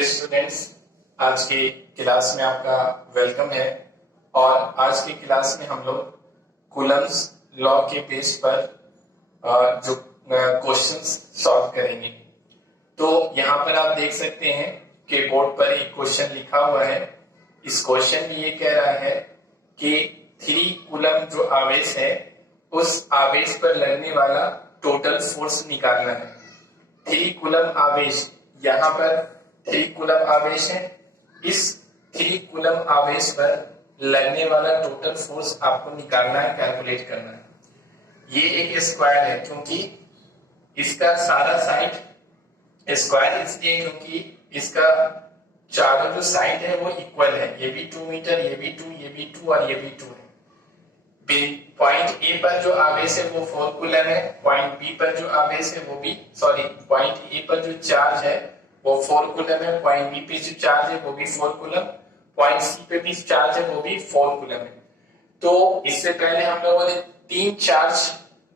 Students, आज के class में आपका वेलकम है। और आज की क्लास में हम लोग कूलम्स लॉ के बेस पर जो क्वेश्चंस सॉल्व करेंगे। तो यहाँ पर आप देख सकते हैं कि बोर्ड पर एक क्वेश्चन लिखा हुआ है। इस क्वेश्चन में ये कह रहा है कि 3 कूलम जो आवेश है उस आवेश पर लगने वाला टोटल फोर्स निकालना है। 3 कूलम आवेश, यहाँ पर 3 कूलम आवेश है। इस 3 कूलम आवेश पर लगने वाला टोटल फोर्स आपको निकालना है, कैलकुलेट करना है। ये एक स्क्वायर है क्योंकि इसका सारा साइड स्क्वायर इसलिए क्योंकि इसका चारों जो साइड है वो इक्वल है। ये भी 2 मीटर, ये भी 2, ये भी 2 और ये भी 2 है। पॉइंट ए पर जो आवेश है वो 4 कूलम है। पॉइंट बी पर जो आवेश है वो भी पॉइंट ए पर जो चार्ज है वो 4 कूलम है। पॉइंट बी पे जो चार्ज है वो भी 4 कूलम। पॉइंट सी पे भी चार्ज है वो भी 4 कूलम है। तो इससे पहले हम लोगों ने 3 चार्ज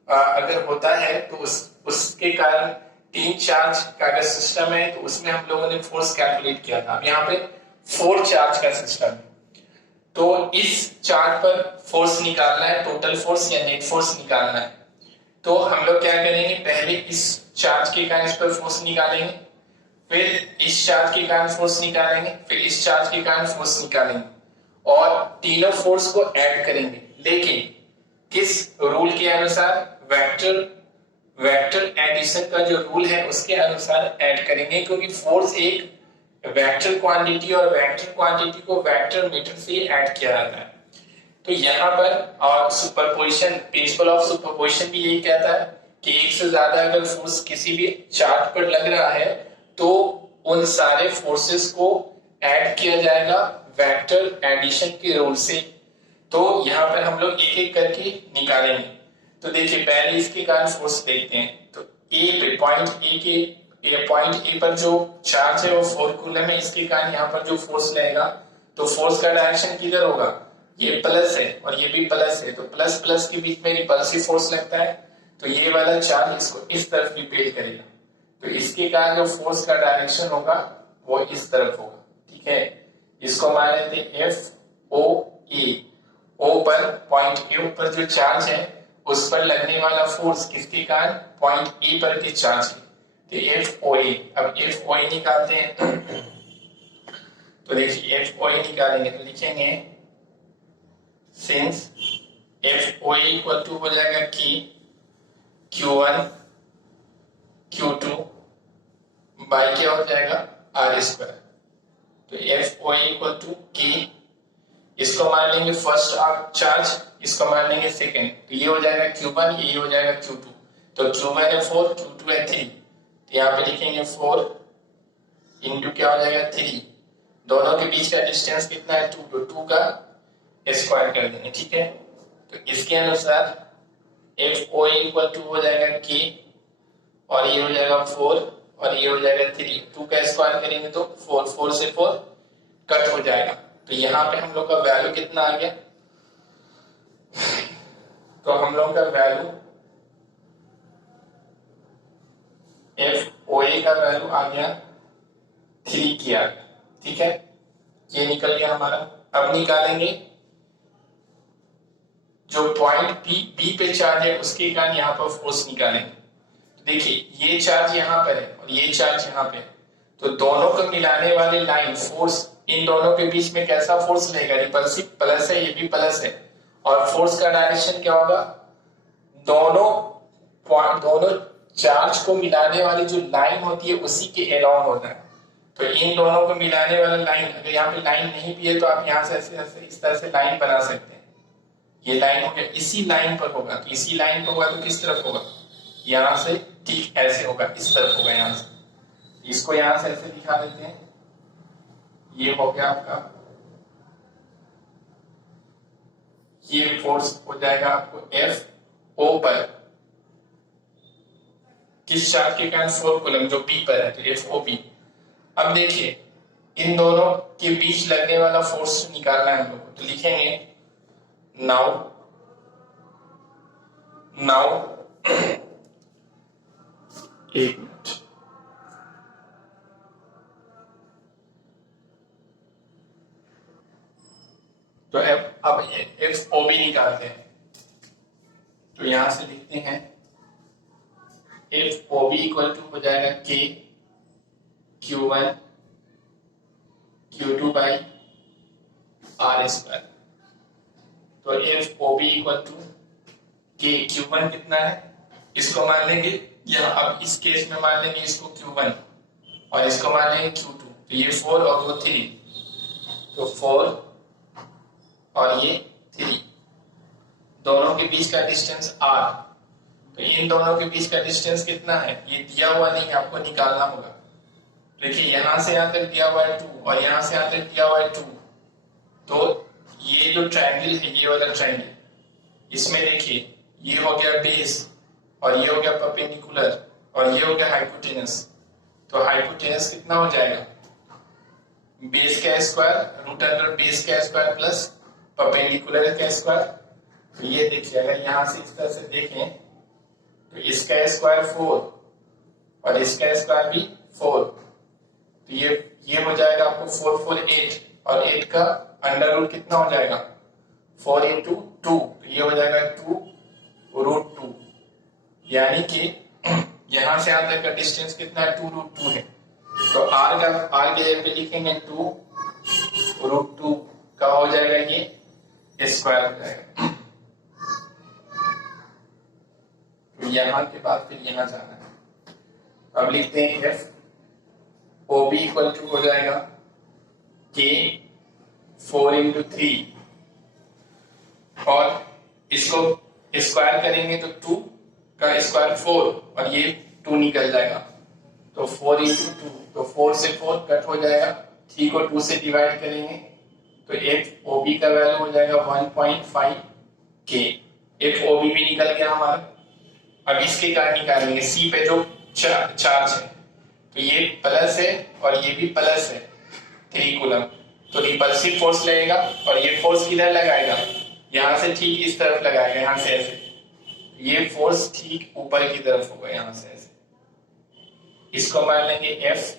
अगर होता है तो उसके कारण 3 चार्ज का अगर सिस्टम है तो उसमें हम लोगों ने फोर्स कैलकुलेट किया था। अब यहाँ पे 4 चार्ज का सिस्टम है तो इस चार्ज पर फोर्स निकालना है, टोटल फोर्स या नेट फोर्स निकालना है। तो हम लोग क्या करेंगे, पहले इस चार्ज के कारण इस पर फोर्स निकालेंगे, फिर इस चार्ज के कारण फोर्स निकालेंगे, फिर इस चार्ज के कारण फोर्स निकालेंगे और तीनों फोर्स को ऐड करेंगे। लेकिन किस रूल के अनुसार? वेक्टर एडिशन का जो रूल है उसके अनुसार ऐड करेंगे, क्योंकि फोर्स एक वेक्टर क्वांटिटी और वेक्टर क्वांटिटी को वेक्टर मीटर से ऐड किया जाता है। तो यहाँ पर और सुपरपोजिशन, प्रिंसिपल ऑफ सुपरपोजिशन भी यही कहता है कि एक से ज्यादा अगर फोर्स किसी भी चार्ज पर लग रहा है तो उन सारे फोर्सेस को ऐड किया जाएगा वेक्टर एडिशन के रूल से। तो यहाँ पर हम लोग एक एक करके निकालेंगे। तो देखिए, पहले इसके कारण फोर्स देखते हैं। तो ए पे पॉइंट ए पर जो चार्ज है वो 4 कूलम है। इसके कारण यहाँ पर जो फोर्स लगेगा तो फोर्स का डायरेक्शन किधर होगा? ये प्लस है और ये भी प्लस है, तो प्लस प्लस के बीच में रिपल्सिव फोर्स लगता है। तो ये वाला चार्ज इसको इस तरफ रिपेल करेगा, तो इसके कारण जो फोर्स का डायरेक्शन होगा वो इस तरफ होगा। ठीक है, इसको मान लेते हैं एफ ओ ए। ओ पर पॉइंट ए पर जो चार्ज है उस पर लगने वाला फोर्स किसके कारण? पॉइंट ए पर के चार्ज है, तो एफ ओ ए। अब एफ ओ ए निकालते हैं। तो देखिए, एफ ओ ए निकालेंगे तो लिखेंगे since F O A equal to हो जाएगा कि Q1 Q2 बाई क्या हो जाएगा? R square. तो F O equal to K, इसको मान लेंगे फर्स्ट चार्ज, इसको मान लेंगे सेकेंड, तो ये हो जाएगा Q1, ये हो जाएगा Q2। तो Q1 है 4, Q2 है 3, तो यहाँ पे लिखेंगे 4 इंटू क्या हो जाएगा 3। दोनों के बीच का डिस्टेंस कितना है? 2, तो 2 का स्क्वायर कर देंगे। ठीक है, तो इसके अनुसार एफ ओ इक्वल टू हो जाएगा के और ये हो जाएगा 4 और ये हो जाएगा 3। 2 का स्क्वायर करेंगे तो 4, 4 से 4 कट हो जाएगा। तो यहाँ पे हम लोग का वैल्यू कितना आ गया? तो हम लोग का वैल्यू एफ ओ ए का वैल्यू आ गया 3 की आ गया। ठीक है, ये निकल गया हमारा। अब निकालेंगे जो पॉइंट बी पे चार्ज है उसके कारण यहाँ पर फोर्स निकालेंगे। देखिए, ये चार्ज यहाँ पर है और ये चार्ज यहाँ पे है, तो दोनों को मिलाने वाली लाइन फोर्स, इन दोनों के बीच में कैसा फोर्स लगेगा? रिपल्सिव प्लस है, ये भी प्लस है, और फोर्स का डायरेक्शन क्या होगा? दोनों चार्ज को मिलाने वाली जो लाइन होती है उसी के अलाउंग होता है। तो इन दोनों को मिलाने वाला लाइन, अगर यहाँ पे लाइन नहीं भी है तो आप यहाँ से ऐसे इस तरह से लाइन बना सकते हैं। ये लाइन हो गया, इसी लाइन पर होगा, तो इसी लाइन पर होगा तो किस तरफ होगा? यहां से ठीक ऐसे होगा, इस तरफ होगा। यहां से इसको यहां से ऐसे दिखा देते हैं। ये हो गया आपका, ये फोर्स हो जाएगा आपको एफ ओ पर किस चार्ज के कारण? 4 कूलम, जो बी पर है, तो एफ ओ बी। अब देखिए, इन दोनों के बीच लगने वाला फोर्स निकालना है हम लोग को, तो लिखेंगे नाउ एक मिनट, अब एफ ओ बी निकालते हैं, तो यहां से लिखते हैं F O B equal to हो जाएगा K Q one Q two by R square. तो F O B equal to K Q one कितना है, इसको मान लेंगे या अब इस केस में मान लेंगे इसको Q1 और इसको मान लेंगे Q2। तो ये 4 और वो 3, तो 4 और ये 3, दोनों के बीच का डिस्टेंस R। तो इन दोनों के बीच का डिस्टेंस कितना है, ये दिया हुआ नहीं, आपको निकालना होगा। देखिए यहां से यहां तक दिया हुआ है 2 और यहां से यहां तक दिया हुआ है 2। तो ये जो ट्रायंगल है, ये वाला ट्रायंगल, इसमें देखिए ये हो गया बेस और ये हो गया परपेंडिकुलर और ये हो गया हाइपोटेनस। तो हाइपोटेनस कितना हो जाएगा, बेस का स्क्वायर रूट अंडर बेस का स्क्वायर प्लस परपेंडिकुलर का स्क्वायर। तो ये देखिए अगर यहां से इस तरह से देखें तो इसका स्क्वायर 4 और इसका स्क्वायर भी 4। तो ये हो जाएगा आपको 4 4 8 और 8 का अंडर रूट कितना हो जाएगा 4 इंटू 2। तो ये हो जाएगा 2 रूट 2, यानी कि यहां से यहां तक का डिस्टेंस कितना है 2 रूट 2 है। तो आर के जगह पे लिखेंगे 2 रूट 2 का हो जाएगा ये स्क्वायर हो जाएगा। तो यहां के बाद फिर यहां जाना है। अब लिखते हैं F O B equal to हो जाएगा के 4 इंटू 3 और इसको स्क्वायर करेंगे तो 2 का स्क्वायर 4 और ये 2 निकल जाएगा। तो 4 इंटू 2, तो 4 से 4 कट हो जाएगा, 3 को 2 से डिवाइड करेंगे तो एफ ओ बी का वैल्यू हो जाएगा 1.5 के। एफ ओ बी भी निकल गया हमारा। अब इसके कारण निकालेंगे सी पे जो चार्ज है, तो ये प्लस है और ये भी प्लस है 3 कूलम। तो रिपल्सिव फोर्स लगेगा और ये फोर्स किधर लगाएगा, यहां से ठीक इस तरफ लगाएगा, यहां से ऐसे। ये फोर्स ठीक ऊपर की तरफ होगा यहां से ऐसे। इसको मान लेंगे एफ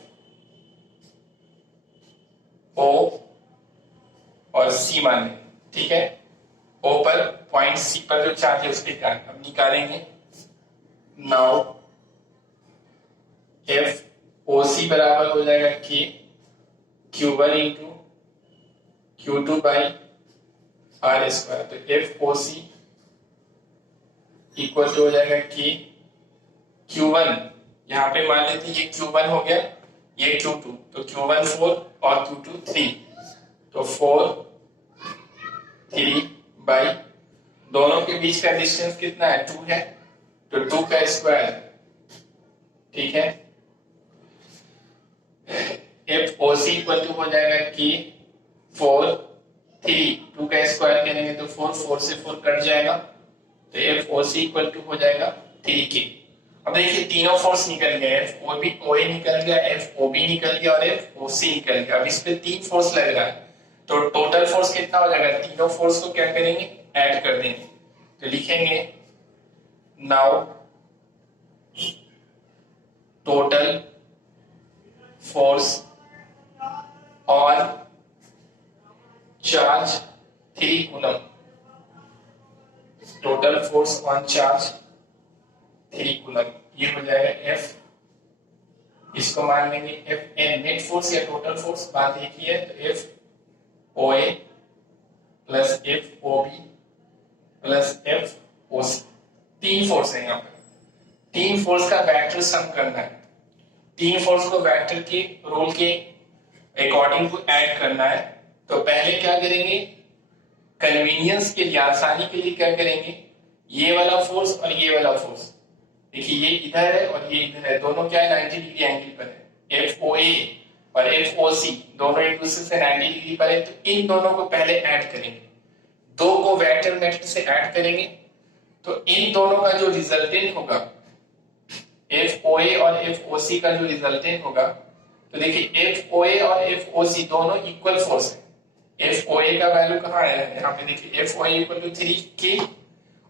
ओ और सी मान लेंगे, ठीक है। ओ पर पॉइंट सी पर जो चार्ज है उसके कारण अब निकालेंगे। नाउ एफ ओ सी बराबर हो जाएगा K Q1 into Q2 by R square. तो F O C equal to हो जाएगा कि Q1, यहां पे मान लेते हैं ये Q1 हो गया, ये Q2, तो Q1 4 और Q2 3। तो 4 3 बाई दोनों के बीच का डिस्टेंस कितना है 2 है, तो 2 का स्क्वायर, ठीक है। F O C equal to हो जाएगा कि 4 3, 2 का स्क्वायर करेंगे तो 4 से 4 कट जाएगा, तो F O C equal to हो जाएगा 3 के। अब देखिए तीनों फोर्स निकल गए, एफ ओ बी ओ ए निकल गया, एफ ओ बी निकल गया और एफ ओ सी निकल गया। अब इस पे 3 फोर्स लग रहा है, तो टोटल फोर्स कितना हो जाएगा, तीनों फोर्स को क्या करेंगे ऐड कर देंगे। तो लिखेंगे नाउ टोटल फोर्स और charge 3 coulomb. Total force on charge 3 coulomb, ये हो जाएगा एफ। इसको मान लेंगे एफ एन, नेट फोर्स या टोटल फोर्स बात एक ही है। तो F O A plus F O B plus F O C, 3 force है यहाँ पे। 3 फोर्स का वेक्टर सम करना है, 3 फोर्स को वेक्टर के रोल के अकॉर्डिंग को ऐड करना है। तो पहले क्या करेंगे, कन्वीनियंस के लिए, आसानी के लिए क्या करेंगे, ये वाला फोर्स और ये वाला फोर्स, देखिए ये इधर है और ये इधर है, दोनों क्या है 90 डिग्री एंगल पर है। एफ ओ ए और एफ ओ सी दोनों एक दूसरे से 90 डिग्री पर है, तो इन दोनों को पहले ऐड करेंगे, 2 को वेक्टर मेथड से ऐड करेंगे। तो इन दोनों का जो रिजल्टेंट होगा, एफ ओ ए और एफ ओ सी का जो रिजल्टेंट होगा, तो देखिए एफ ओ ए और एफ ओ सी दोनों इक्वल फोर्स है। एफ ओ ए का वैल्यू कहाँ है, यहाँ पे देखिए F O A equal to 3 K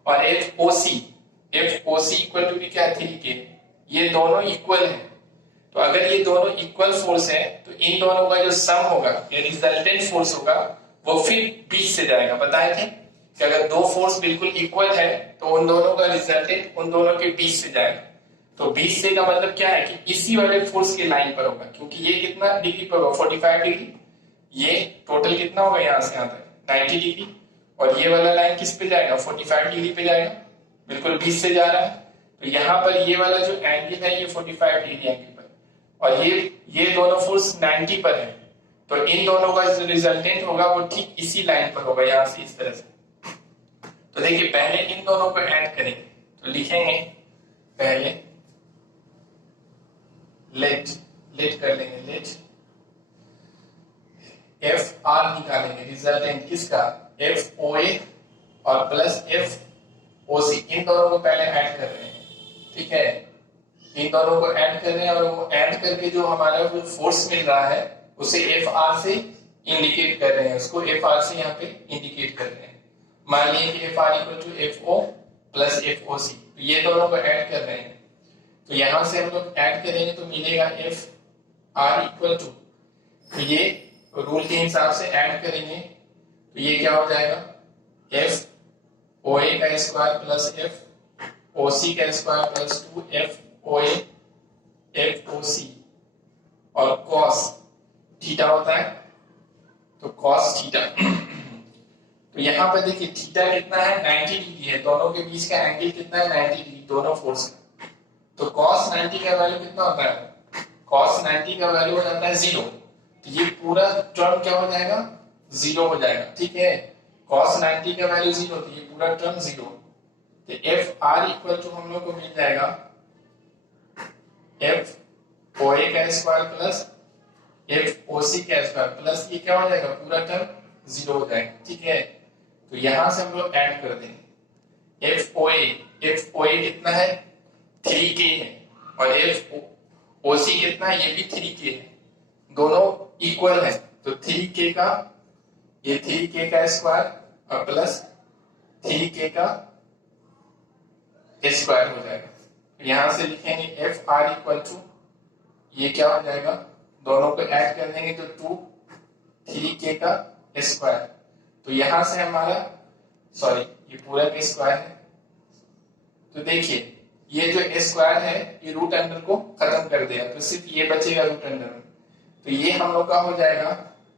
और F O C equal to भी क्या है 3 के, ये दोनों इक्वल है। तो अगर ये दोनों इक्वल फोर्स है तो इन दोनों का जो सम होगा, ये रिजल्टेंट फोर्स होगा, वो फिर बीच से जाएगा। बताए थे कि अगर दो फोर्स बिल्कुल इक्वल है तो उन दोनों का रिजल्टेंट उन दोनों के बीच से जाएगा। तो बीच से का मतलब क्या है कि इसी वाले फोर्स के लाइन पर होगा, क्योंकि ये कितना डिग्री पर होगा 45 डिग्री, ये टोटल कितना होगा यहाँ से यहाँ तक 90 डिग्री, और ये वाला लाइन किस पे जाएगा 45 डिग्री पे जाएगा, बिल्कुल बीच से जा रहा है। तो यहाँ पर ये वाला जो एंगल है ये 45 डिग्री एंगल पर, और ये दोनों फोर्स 90 पर है, तो इन दोनों का जो रिजल्टेंट होगा वो ठीक इसी लाइन पर होगा, यहाँ से इस तरह से। तो देखिए पहले इन दोनों को ऐड करेंगे, तो लिखेंगे पहले लेट कर लेंगे, लेट एफ आर निकालेंगे, रिजल्टेंट किसका एफ ओ ए और प्लस एफ ओ सी, इन दोनों को पहले ऐड कर रहे हैं, ठीक है। इन दोनों को ऐड कर रहे हैं और वो ऐड करके जो हमारा जो फोर्स मिल रहा है उसे एफ आर से इंडिकेट कर रहे हैं, उसको एफ आर से यहाँ पे इंडिकेट कर रहे हैं। मान लीजिए कि F R equal to F O plus F O C, ये दोनों को ऐड कर रहे हैं। तो यहां से हम लोग ऐड करेंगे तो मिलेगा एफ आर इक्वल टू, तो ये रूल के हिसाब से ऐड करेंगे तो ये क्या हो जाएगा एफ ओ ए का square plus F O C का square plus 2 F O A F O C, और कॉस थीटा होता है तो कॉस थीटा। तो यहाँ पर देखिए थीटा कितना है 90 डिग्री है, दोनों के बीच का एंगल कितना है 90 डिग्री दोनों फोर्स का। तो cos 90 का वैल्यू कितना होता है, cos 90 का वैल्यू हो जाता है 0, तो ये पूरा टर्म क्या हो जाएगा 0 हो जाएगा, ठीक है। cos 90 का वैल्यू 0, तो ये पूरा टर्म 0। तो एफ आर इक्वल टू हम लोग को मिल जाएगा एफ ओ ए का square plus F O C का स्क्वायर प्लस ये क्या हो जाएगा पूरा टर्म 0 हो जाएगा, ठीक है। तो यहां से हम लोग ऐड कर देंगे एफ ओ ए कितना है 3k है, और एफ ओ सी कितना है ये भी 3k है, दोनों इक्वल है। तो 3k का ये 3k का स्क्वायर और प्लस 3k का स्क्वायर हो जाएगा। यहां से लिखेंगे एफ आर इक्वल टू ये क्या हो जाएगा, दोनों को ऐड कर देंगे तो 2 3k का स्क्वायर। तो यहां से हमारा सॉरी ये पूरा का स्क्वायर है, तो देखिए ये जो स्क्वायर है ये रूट अंडर को खत्म कर देगा, तो सिर्फ ये बचेगा रूट अंडर में। तो ये हम लोग का हो जाएगा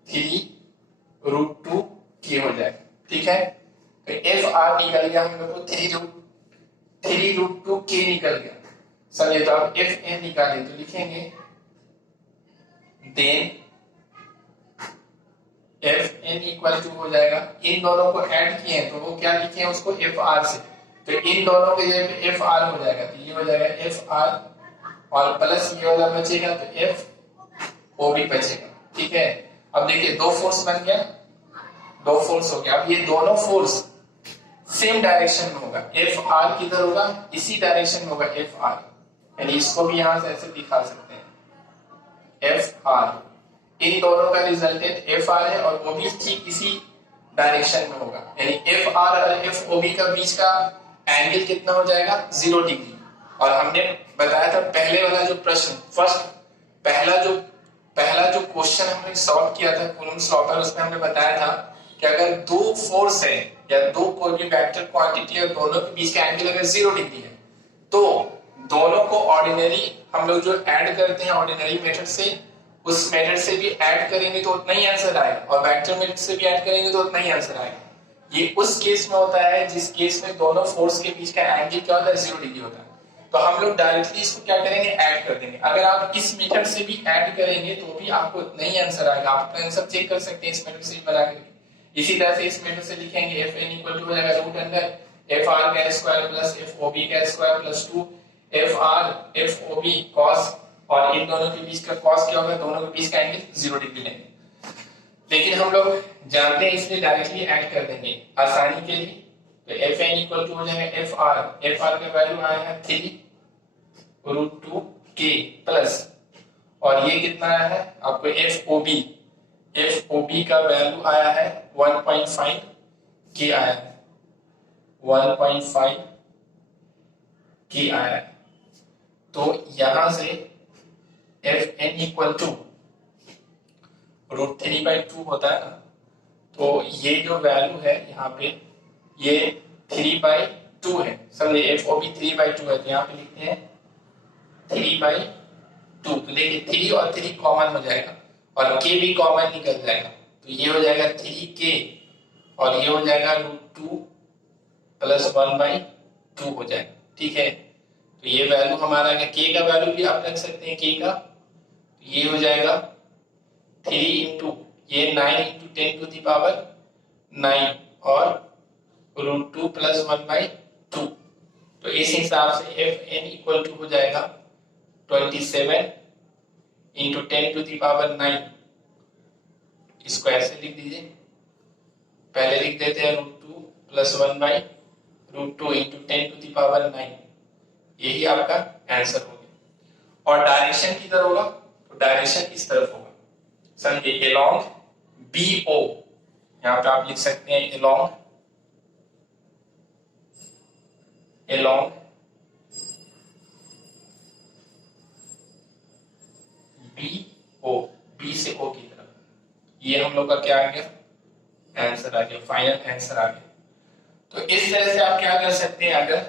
3√2k हो जाएगा, ठीक है। तो एफ आर निकल गया हम लोग को 3√2k निकल गया। चलिए तो अब एफ एन निकाले तो लिखेंगे then F N equal to हो जाएगा, इन दोनों को ऐड किए हैं तो वो क्या लिखे हैं उसको एफ आर से, तो इन दोनों के जगह पे एफ आर हो जाएगा, तो ये हो जाएगा एफ आर और प्लस ये वाला बचेगा तो एफ ओ भी बचेगा, ठीक है। अब देखिए दो फोर्स बन गया, दो फोर्स हो गया। अब ये दोनों फोर्स सेम डायरेक्शन में होगा, एफ आर किधर होगा इसी डायरेक्शन में होगा एफ आर, यानी इसको भी यहां से ऐसे दिखा सकते हैं एफ आर, इन दोनों का रिजल्टेंट एफ आर है और वो भी ठीक इसी डायरेक्शन में होगा, यानी एफ आर और एफ ओ बी का बीच का एंगल कितना हो जाएगा 0 डिग्री। और हमने बताया था पहले वाला जो प्रश्न पहला जो क्वेश्चन हमने सॉल्व किया था कूलम्ब्स लॉ पर, उसमें हमने बताया था कि अगर दो फोर्स है या दो कोई भी वेक्टर क्वांटिटी और दोनों के बीच का एंगल अगर 0 डिग्री है तो दोनों को ऑर्डिनरी हम लोग जो ऐड करते हैं ऑर्डिनरी मेथड से, उस मेथड से भी ऐड करेंगे तो उतना ही आंसर आएगा, और वेक्टर मेथड से भी ऐड करेंगे तो उतना ही आंसर आएगा। ये उस केस में होता है जिस केस में दोनों फोर्स के बीच का एंगल क्या होता है 0 डिग्री होता है। तो हम लोग डायरेक्टली इसको क्या करेंगे ऐड कर देंगे। अगर आप इस मेथड से भी ऐड करेंगे तो भी आपको उतना ही आंसर आएगा, आप अपना आंसर चेक कर सकते हैं इस मेथड से बना करके। इसी तरह से इस मेथड से लिखेंगे एफ एन इक्वल टू हो जाएगा रूट अंडर एफ आर का square plus F O B का square plus 2 F R F O B cos, और इन दोनों के बीच का कॉस क्या होगा, दोनों के बीच का एंगल 0 डिग्री लेंगे। लेकिन हम लोग जानते हैं इसलिए डायरेक्टली ऐड कर देंगे आसानी के लिए। तो एफ एन इक्वल टू हो जाएगा एफ आर का वैल्यू आया है 3√2k प्लस, और ये कितना आया है आपको एफ ओ बी का वैल्यू आया है 1.5k आया है, 1.5k आया है। तो यहां से एफ एन इक्वल टू √3/2 होता है ना, तो ये जो वैल्यू है यहाँ पे ये 3/2 है, समझे। FOB 3/2 है, तो यहाँ पे लिखते हैं 3/2। तो देखिए 3 और 3 कॉमन हो जाएगा और k भी कॉमन निकल जाएगा, तो ये हो जाएगा 3k और ये हो जाएगा √2 प्लस 1/2 हो जाएगा, ठीक है। तो ये वैल्यू हमारा k का वैल्यू भी आप रख सकते हैं, k का, तो ये हो जाएगा 3 इंटू ये 9 इंटू 10 टू दी पावर 9 और √2 प्लस 1/2। तो इस हिसाब से FN इक्वल टू हो जाएगा 27 इंटू 10 टू दी पावर 9। इसको ऐसे लिख दीजिए, पहले लिख देते हैं √2 plus 1/√2 into 10 to the power 9। यही आपका आंसर हो गया। और डायरेक्शन किधर होगा, तो डायरेक्शन इस तरफ होगा, समझिए, along BO। यहाँ पे आप लिख सकते हैं along BO, B से O की तरफ। ये हम लोग का क्या आ गया, आंसर आ गया, फाइनल आंसर आ गया। तो इस तरह से आप क्या कर सकते हैं, अगर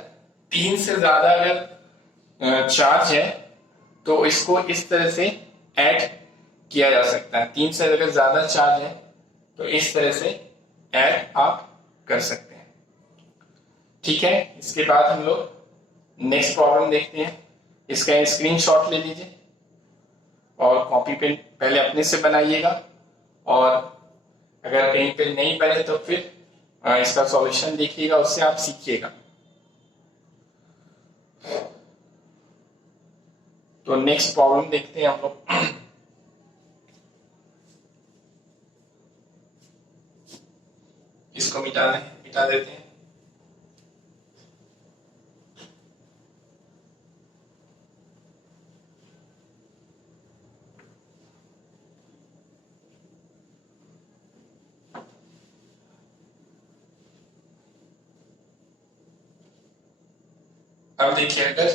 3 से ज्यादा अगर चार्ज है तो इसको इस तरह से ऐड किया जा सकता है। 3 से अगर ज्यादा चार्ज है तो इस तरह से ऐड आप कर सकते हैं, ठीक है। इसके बाद हम लोग नेक्स्ट प्रॉब्लम देखते हैं। इसका स्क्रीनशॉट ले लीजिए और कॉपी पेन पहले अपने से बनाइएगा, और अगर कहीं पे नहीं बने तो फिर इसका सॉल्यूशन देखिएगा, उससे आप सीखिएगा। तो नेक्स्ट प्रॉब्लम देखते हैं हम लोग। इसको मिटा देते हैं। अब देखिए, अगर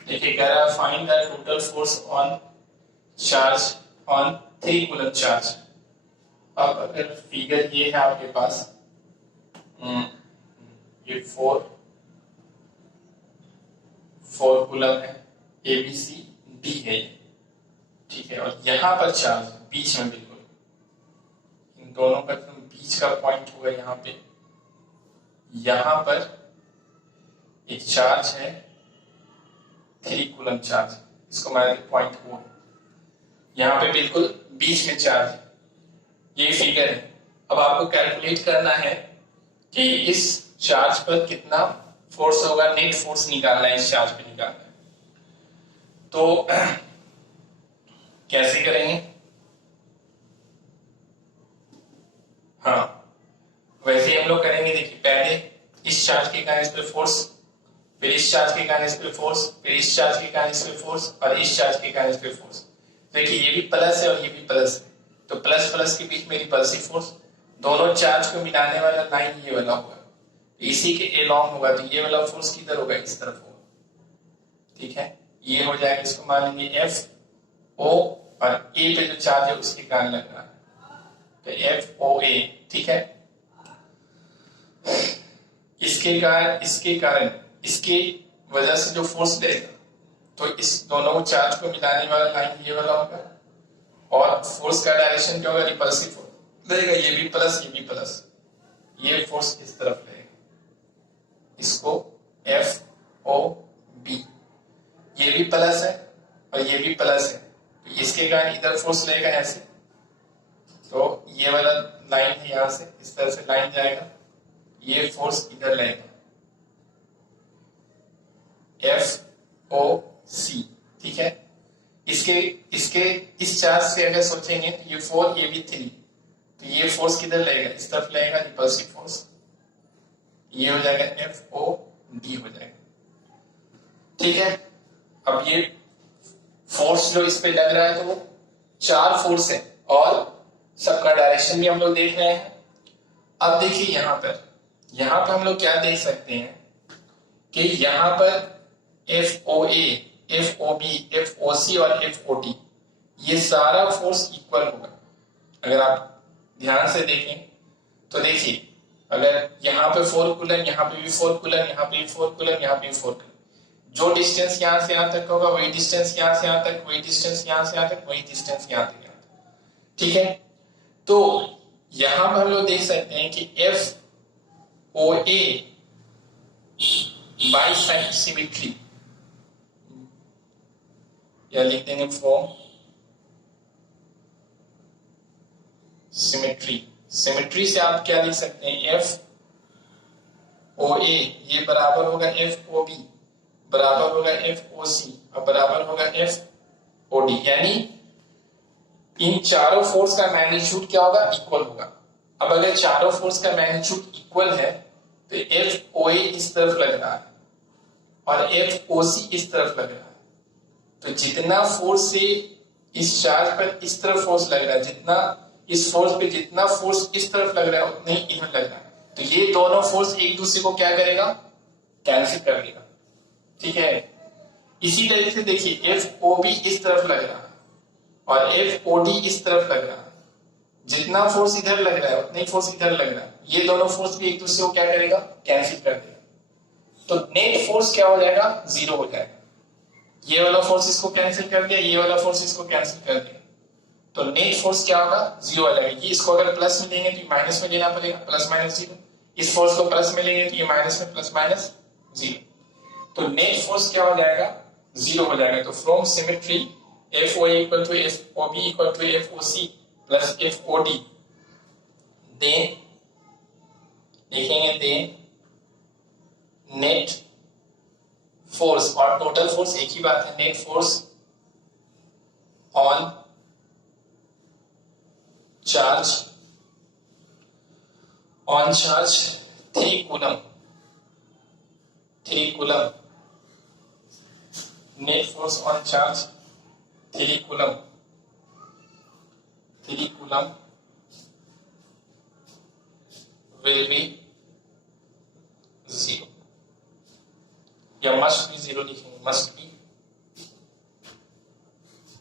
देखिए कह रहा है find the total force on charge on 3 coulomb charge. अब अगर फिगर ये है आपके पास, ये 4 कूलम है, ABCD है ये, ठीक है। और यहाँ पर चार्ज बीच में, बिल्कुल इन दोनों का बीच का पॉइंट होगा यहाँ पे। यहाँ पर एक चार्ज है 3 कूलम चार्ज, इसको मैं पॉइंट O, यहाँ पे बिल्कुल बीच में चार्ज है, ये फिगर है। अब आपको कैलकुलेट करना है कि इस चार्ज पर कितना फोर्स होगा, नेट फोर्स निकालना है, इस चार्ज पे निकालना है। तो कैसे करेंगे, हाँ वैसे ही हम लोग करेंगे। देखिए पहले इस चार्ज के कारण इस पे फोर्स, फिर इस चार्ज के कारण इस पे फोर्स, फिर इस चार्ज के कारण इस पे फोर्स, और इस चार्ज के कारण इस पे फोर्स। देखिए ये भी प्लस है और ये भी प्लस है, तो प्लस प्लस के बीच में रिपल्सिव फोर्स, दोनों चार्ज को मिलाने वाला लाइन ये वाला होगा, इसी के एलॉन्ग होगा, तो ये वाला फोर्स किधर होगा, इस तरफ होगा, ठीक है। ये हो जाएगा, इसको मान लेंगे FO, और A पे जो चार्ज है उसके कारण लग रहा है, तो FOA, ठीक है। इसके कारण इसके वजह से जो फोर्स देगा, तो इस दोनों चार्ज को मिलाने वाला लाइन ये वाला होगा, और फोर्स का डायरेक्शन क्या होगा, रिपल्सिव फोर्स देगा, ये भी प्लस ये भी प्लस, ये फोर्स इस तरफ रहेगा, इसको FOB, ये भी प्लस है और ये भी प्लस है, तो इसके कारण इधर फोर्स लेगा ऐसे, तो ये वाला लाइन है, यहां से इस तरह से लाइन जाएगा, ये फोर्स इधर लेगा, FOC, ठीक है। इसके इस चार्ज से अगर सोचेंगे तो ये 4, ये भी 3, तो ये फोर्स किधर लेगा, इस तरफ लेगा, रिपल्सिव फोर्स, ये हो जाएगा FOD हो जाएगा, ठीक है। अब ये फोर्स जो इस पे लग रहा है, तो वो 4 फोर्स है और सबका डायरेक्शन भी हम लोग देख रहे हैं अब देखिए यहां पर हम लोग क्या देख सकते हैं कि यहां पर FOA, FOB, FOC और FOD ये सारा फोर्स इक्वल होगा। अगर आप ध्यान से देखें तो देखिए, अगर यहाँ पे 4 कूलन, यहाँ पे भी 4 कूलन, यहाँ पे भी 4 कूलन, यहाँ पे भी 4 कूलन, जो डिस्टेंस यहाँ से यहाँ तक होगा वही डिस्टेंस यहाँ से यहाँ तक, वही डिस्टेंस यहाँ से यहाँ तक, वही डिस्टेंस यहाँ तक, यहाँ तक। ठीक है, तो यहां पर हम लोग देख सकते हैं कि FOA बाई साइड सिमेट्री, या लिख देंगे फ्रॉम सिमेट्री। सिमेट्री से आप क्या लिख सकते हैं, FOA ये बराबर होगा FOB, बराबर होगा FOC और बराबर होगा FOD, यानी इन चारों फोर्स का मैग्नीट्यूड क्या होगा, इक्वल होगा। अब अगर चारों फोर्स का मैग्नीट्यूड इक्वल है तो FOA इस तरफ लग रहा है और FOC इस तरफ लग रहा है, तो जितना फोर्स से इस चार्ज पर इस तरफ फोर्स लग रहा है, जितना इस फोर्स पे जितना फोर्स इस तरफ लग रहा है उतना ही इधर लग रहा है, तो ये दोनों फोर्स एक दूसरे को क्या करेगा, कैंसिल कर देगा। ठीक है, इसी तरीके से देखिए FOB इस तरफ लग रहा है और FOD इस तरफ लग रहा है, जितना फोर्स इधर लग रहा है उतना ही फोर्स इधर लग रहा है, ये दोनों फोर्स भी एक दूसरे को क्या करेगा, कैंसिल कर देगा। तो नेट फोर्स क्या हो जाएगा, 0 हो जाएगा। ये वाला फोर्स इसको कैंसिल कर दिया, ये वाला फोर्स इसको कैंसिल कर दिया, तो नेट फोर्स क्या होगा, 0 आ जाएगा। ये इसको अगर प्लस में लेंगे तो ये माइनस में लेना पड़ेगा, प्लस माइनस 0। इस फोर्स को प्लस में लेंगे तो ये माइनस में, प्लस माइनस 0, तो नेट फोर्स क्या हो जाएगा, 0 हो जाएगा। तो from symmetry FOA equal to FOB equal to FOC plus FOD, then देखेंगे देन नेट फोर्स और टोटल फोर्स एक ही बात है, net force on charge 3 coulomb, net force on charge 3 coulomb will be 0, या must be 0 लिखेंगे,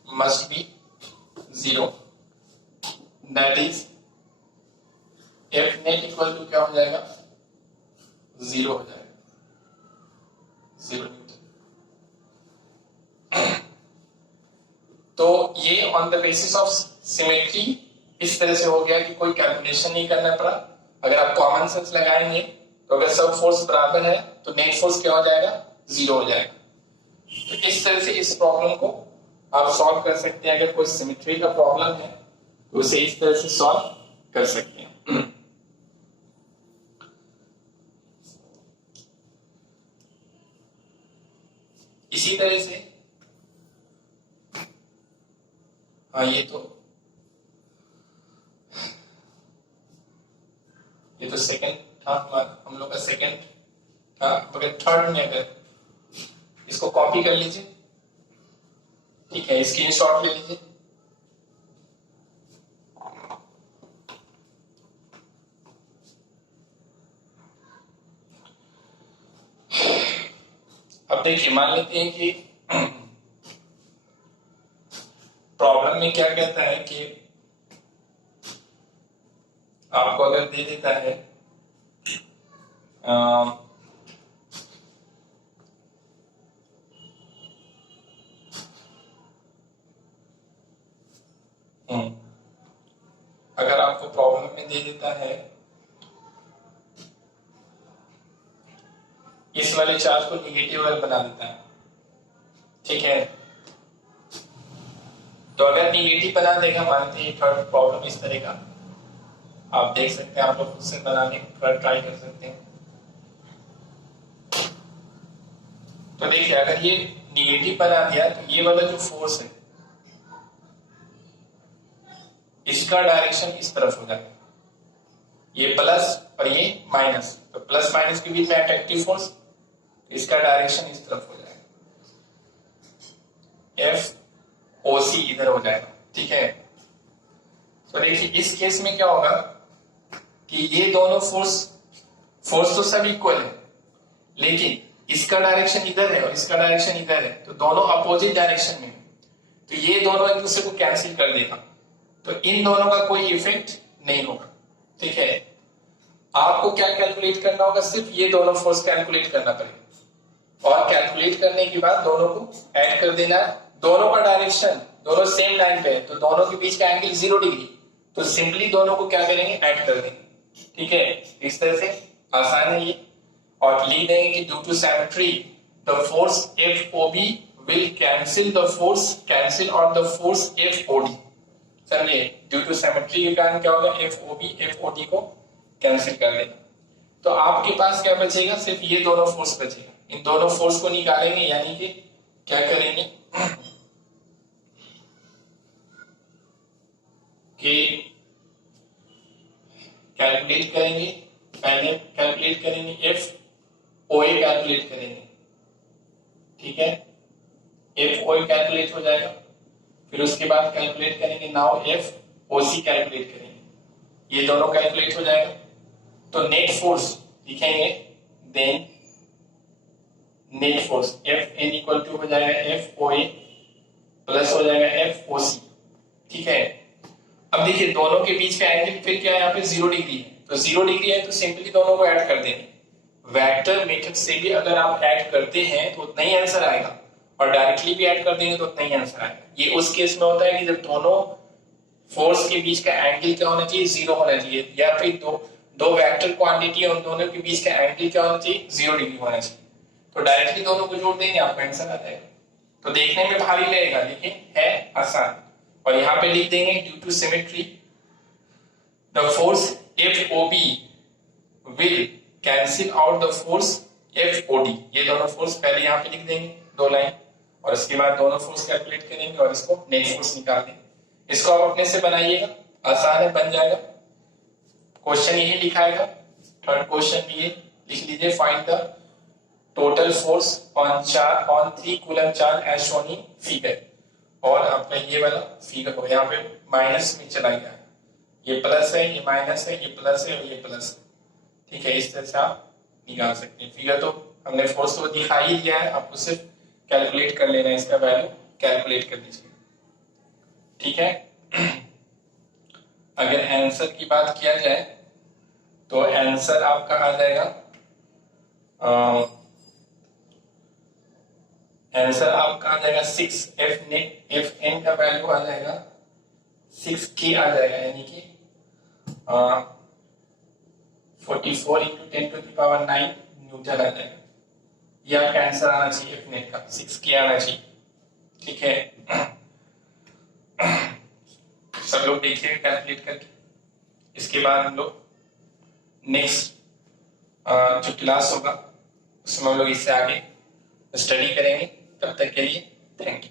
must be 0, that is F net equal to क्या हो जाएगा, 0 हो जाएगा, 0 न्यूटन। तो ये on the basis of symmetry इस तरह से हो गया कि कोई कैलकुलेशन नहीं करना पड़ा। अगर आप कॉमन सेंस लगाएंगे तो अगर सब फोर्स बराबर है तो नेट फोर्स क्या हो जाएगा, 0 हो जाएगा। तो इस तरह से इस प्रॉब्लम को आप सॉल्व कर सकते हैं। अगर कोई सिमेट्री का प्रॉब्लम है तो उसे इस तरह से सॉल्व कर सकते हैं। इसी तरह से हाँ, ये तो सेकंड था हमारा, हम लोग का सेकंड था। अगर थर्ड में अगर इसको कॉपी कर लीजिए, ठीक है, स्क्रीनशॉट ले लीजिए। अब देखिए, मान लेते हैं कि प्रॉब्लम में क्या कहता है कि आपको अगर दे देता है अगर आपको प्रॉब्लम में दे देता है इस वाले चार्ज को निगेटिव वाला बना देता है, ठीक है, तो अगर निगेटिव बना देगा, मानते हैं थर्ड प्रॉब्लम इस तरह का, आप देख सकते हैं, आप लोग खुद से बनाने का ट्राई कर सकते हैं। तो देखिए, अगर ये निगेटिव बना दिया तो ये वाला जो फोर्स है इसका डायरेक्शन इस तरफ हो जाएगा, ये प्लस और ये माइनस, तो प्लस माइनस के बीच में अट्रैक्टिव फोर्स, इसका डायरेक्शन इस तरफ हो जाएगा, FOC इधर हो जाएगा, ठीक है। तो देखिए, इस केस में क्या होगा कि ये दोनों फोर्स तो सब इक्वल है, लेकिन इसका डायरेक्शन इधर है और इसका डायरेक्शन इधर है, तो दोनों अपोजिट डायरेक्शन में, तो ये दोनों एक दूसरे को कैंसिल कर देगा, तो इन दोनों का कोई इफेक्ट नहीं होगा। ठीक है, आपको क्या कैलकुलेट करना होगा, सिर्फ ये दोनों फोर्स कैलकुलेट करना पड़ेगा, और कैलकुलेट करने के बाद दोनों को ऐड कर देना है। दोनों का डायरेक्शन दोनों सेम लाइन पे है, तो दोनों के बीच का एंगल 0 डिग्री, तो सिंपली दोनों को क्या करेंगे, ऐड कर देंगे। ठीक है, इस तरह से आसान है ये। और लिख देंगे कि due to symmetry the force FOB will cancel the force cancel और the force FOD। चलिए, ड्यू टू सिमेट्री के कारण क्या होगा, FOB FOD को कैंसिल कर देगा, तो आपके पास क्या बचेगा, सिर्फ ये दोनों फोर्स बचेगा। इन दोनों फोर्स को निकालेंगे, यानी कि क्या करेंगे कि कैलकुलेट करेंगे, पहले कैलकुलेट करेंगे FOA कैलकुलेट करेंगे। ठीक है, FOA कैलकुलेट हो जाएगा, फिर उसके बाद कैलकुलेट करेंगे नाउ FOC कैलकुलेट करेंगे, ये दोनों कैलकुलेट हो जाएगा, तो नेट फोर्स लिखेंगे, then net force FN equal to हो जाएगा FOA प्लस हो जाएगा FOC। ठीक है, अब देखिए दोनों के बीच का एंगल फिर क्या है, यहाँ पे 0 डिग्री है, तो 0 डिग्री है तो सिंपली दोनों को ऐड कर देंगे। वेक्टर मेथड से भी अगर आप ऐड करते हैं तो उतना ही आंसर आएगा, और डायरेक्टली भी ऐड कर देंगे तो उतना ही आंसर आएगा। ये उस केस में होता है कि जब दोनों फोर्स के बीच का एंगल क्या होना चाहिए, 0 होना चाहिए, या फिर दो वेक्टर क्वांटिटी है, उन दोनों के बीच का एंगल क्या होना चाहिए, 0 डिग्री होना चाहिए। तो डायरेक्टली दोनों को जोड़ देंगे, आपका आंसर आ जाएगा। तो देखने में भारी लगेगा, लेकिन है आसान। और यहाँ पे लिख देंगे due to symmetry the force FOB will cancel out the force FOD। ये दोनों फोर्स पहले यहाँ पे लिख देंगे 2 लाइन, और इसके बाद दोनों फोर्स कैलकुलेट करेंगे और इसको नेट फोर्स निकाल देंगे। इसको आप अपने से बनाइएगा, आसान है, बन जाएगा। क्वेश्चन यही लिखाएगा, थर्ड क्वेश्चन भी ये लिख लीजिए, find the total force on 3 coulomb charge as shown in figure. और आपका ये वाला फिगर हो, यहाँ पे माइनस में चला गया, ये प्लस है, ये माइनस है, ये प्लस है और ये प्लस है। ठीक है, इस तरह से आप निकाल सकते हैं। फिगर तो हमने फोर्स तो दिखा ही दिया है, आपको सिर्फ कैलकुलेट कर लेना है, इसका वैल्यू कैलकुलेट कर लीजिए। ठीक है, अगर आंसर की बात किया जाए तो आंसर आपका आ जाएगा, आंसर आपका आ जाएगा 6, FN का वैल्यू आ जाएगा 6K आ जाएगा, यानी कि 44 इंटू 10⁹ न्यूटन आ जाएगा। ये आपका आंसर आना चाहिए, FN का 6K आना चाहिए। ठीक है, सब लोग देखिए कैलकुलेट करके। इसके बाद हम लोग नेक्स्ट जो क्लास होगा उसमें हम लोग इससे आगे स्टडी करेंगे। तब तक के लिए थैंक यू।